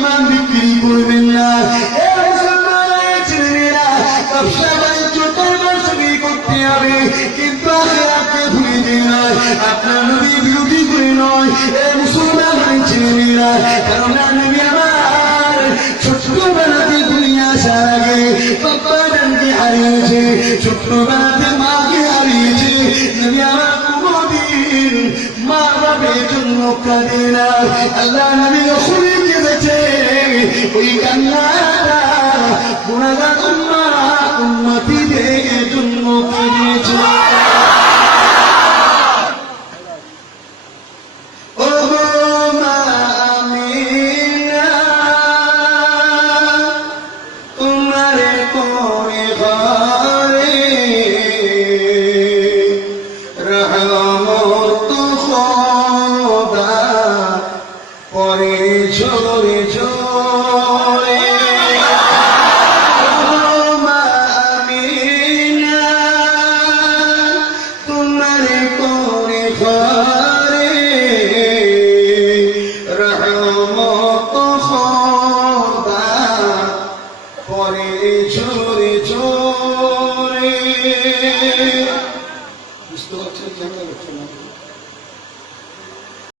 ইমান বিক্রি করবেন না। ছেলেমেয়েরা ব্যবসা বাণিজ্য কর্মসঙ্গী করতে হবে, কিন্তু আখিরাতকে ভুলে যেও না। আপনার নবী বিরোধী করে নয় এ মুসলমান ছেলেমেয়েরা, কারণ নবী আমার ছোট্টবেলাতে দুনিয়া আসার আগে বাবা দানকে হারিয়েছে, ছোট্টবেলাতে মাকে হারিয়েছে। নবী আমার কোনদিন মা বাবার জন্য কাঁদে না। আল্লাহ নবী খুলে কেঁদেছে, ওই কান্নাটা গুনাহগার উম্মতীদের জন্য কেঁদেছে। ঝরে ঝরে মামিনা তোমার কোনে ঘরে রহমত খোদা পরে ঝরে ঝরে। বুঝতে পারছেন?